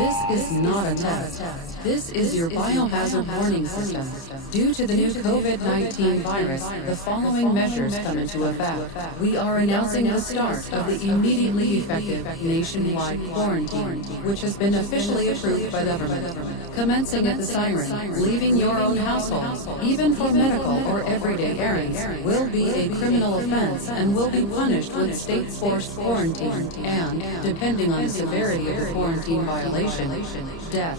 This is not a test. This is your biohazard warning system. Due to the new COVID-19 virus, the following measures come into effect. We are announcing the start of the immediately effective nationwide quarantine, which has been officially approved by the government. Commencing at the siren, leaving your own household, even for medical or everyday errands, will be a criminal offense and will be punished with state-forced quarantine and, depending on the severity of the quarantine violation, death.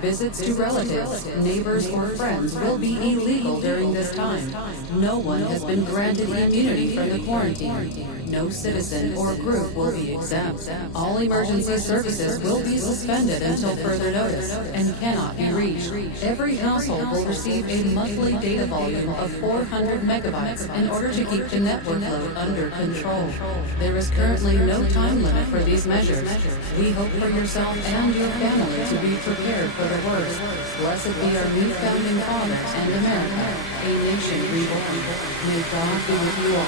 Visits to relatives, neighbors, or friends will be illegal during this time. No one has been granted immunity from the quarantine. No citizen or group will be exempt. All emergency services will be suspended until further notice and cannot be reached. Every household will receive a monthly data volume of 400 megabytes in order to keep the network load under control. There is currently no time limit for these measures. We hope for yourself and your family to be prepared for the worst. Blessed be our new founding fathers and America, a nation reborn. May God be with you all.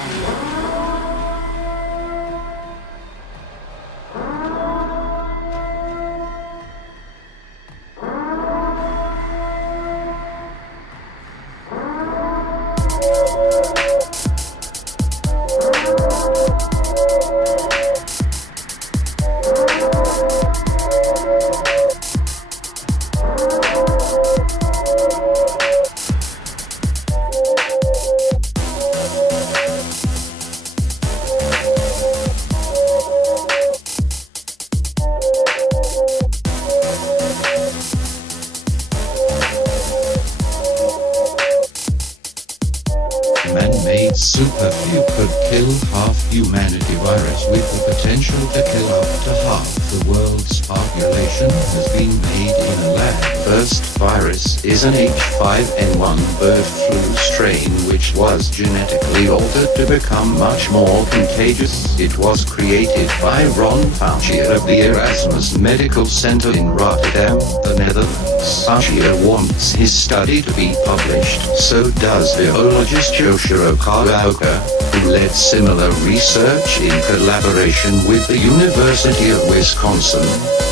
Man-made superflu could kill half humanity. Virus with the potential to kill up to half the world's population has been made in a lab. First virus is an H5N1 bird flu strain which was genetically altered to become much more contagious. It was created by Ron Fauci of the Erasmus Medical Center in Rotterdam, the Netherlands. Fauci wants his study to be published. So does virologist Yoshiro Okaoka, who led similar research in collaboration with the University of Wisconsin,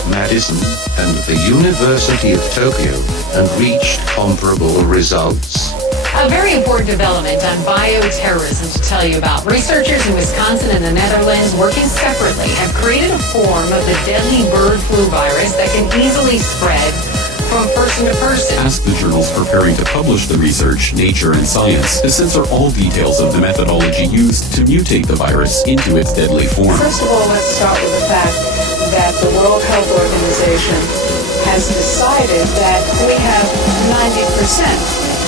Madison, and the University of Tokyo, and reached comparable results. A very important development on bioterrorism to tell you about. Researchers in Wisconsin and the Netherlands, working separately, have created a form of the deadly bird flu virus that can easily spread from person to person. Ask the journals preparing to publish the research, Nature and Science, to censor all details of the methodology used to mutate the virus into its deadly form. First of all, let's start with the fact that the World Health Organization has decided that we have 90%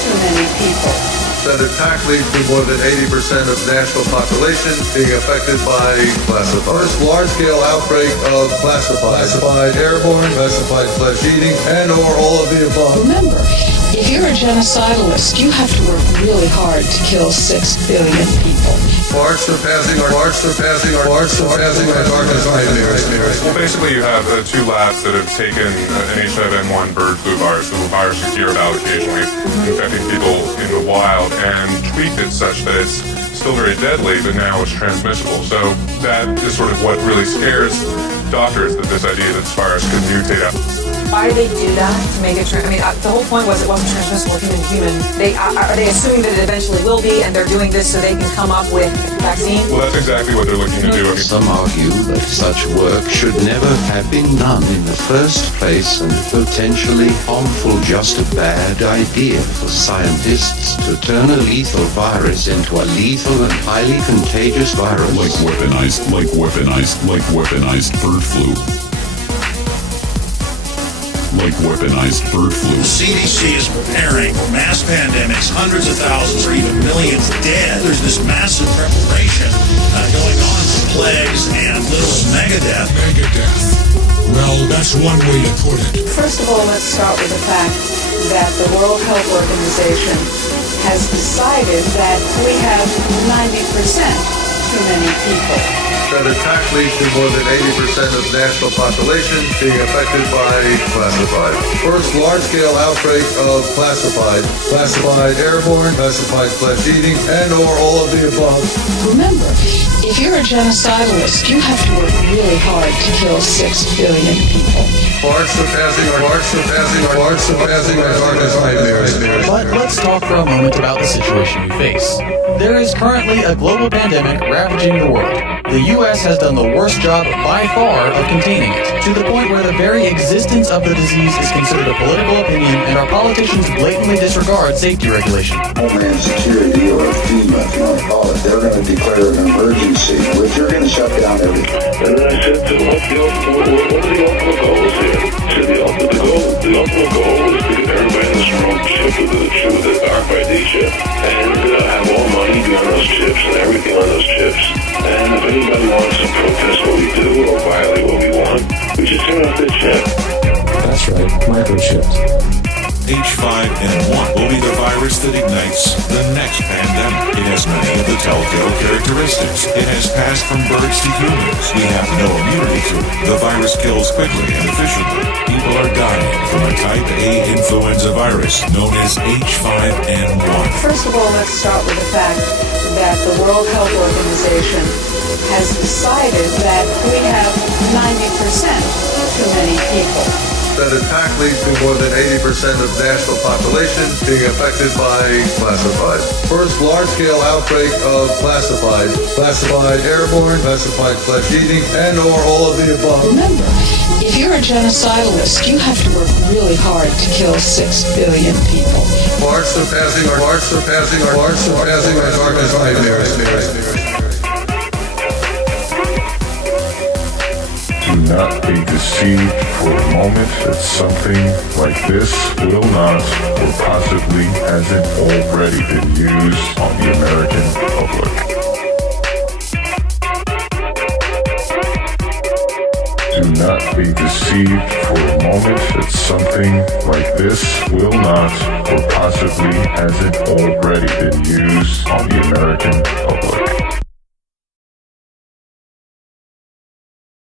too many people. That attack leads to more than 80% of national population being affected by classified. First large-scale outbreak of classified airborne, classified flesh-eating, and or all of the above. Remember, if you're a genocidalist, you have to work really hard to kill 6 billion people. Far surpassing our darkest nightmares. Well, basically you have two labs that have taken an H5N1 bird flu virus, the virus you hear about occasionally infecting people in the wild, and tweaked it such that it's still very deadly, but now it's transmissible. So that is sort of what really scares doctors, that this idea that this virus could mutate out. Why do they do that to make it the whole point was it wasn't transmissible human. Are they assuming that it eventually will be, and they're doing this so they can come up with a vaccine? Well, that's exactly what they're looking to do. Some argue that such work should never have been done in the first place, and potentially harmful, just a bad idea for scientists to turn a lethal virus into a lethal and highly contagious virus. Like weaponized bird flu. Like weaponized bird flu. The CDC is preparing for mass pandemics, hundreds of thousands or even millions dead. There's this massive preparation going on for plagues and little megadeath. Well, that's one way to put it. First of all, let's start with the fact that the World Health Organization has decided that we have 90% too many people. That attack leads to more than 80% of national population being affected by classified. First large-scale outbreak of classified airborne, classified flesh-eating, and or all of the above. Remember, if you're a genocidalist, you have to work really hard to kill 6 billion people. Far surpassing our darkest nightmares. But let's talk for a moment about the situation we face. There is currently a global pandemic ravaging the world. The U.S. has done the worst job by far of containing it, to the point where the very existence of the disease is considered a political opinion and our politicians blatantly disregard safety regulation. Homeland Security, or FEMA, if you want to call it, they're going to declare an emergency, which you're going to shut down everything. And then I said to them, what are the ultimate goals here? I said the ultimate goal is to get everybody in this room chipped with a RFID chip and have all money be on those chips and everything on those chips. And if anybody wants to protest what we do or violate what we want, we just turn off their chip. That's right, microchipped. H5N1 will be the virus that ignites the next pandemic. It has many of the telltale characteristics. It has passed from birds to humans. We have no immunity to it. The virus kills quickly and efficiently. People are dying from a type A influenza virus known as H5N1. First of all, let's start with the fact that the World Health Organization has decided that we have 90% too many people. That attack leads to more than 80% of national population being affected by classified. First large-scale outbreak of classified airborne, classified flesh-eating, and or all of the above. Remember, if you're a genocidalist, you have to work really hard to kill 6 billion people. Far surpassing our darkest nightmares. Do not be deceived for a moment that something like this will not, or possibly hasn't already been used on the American public. Do not be deceived for a moment that something like this will not, or possibly hasn't already been used on the American public.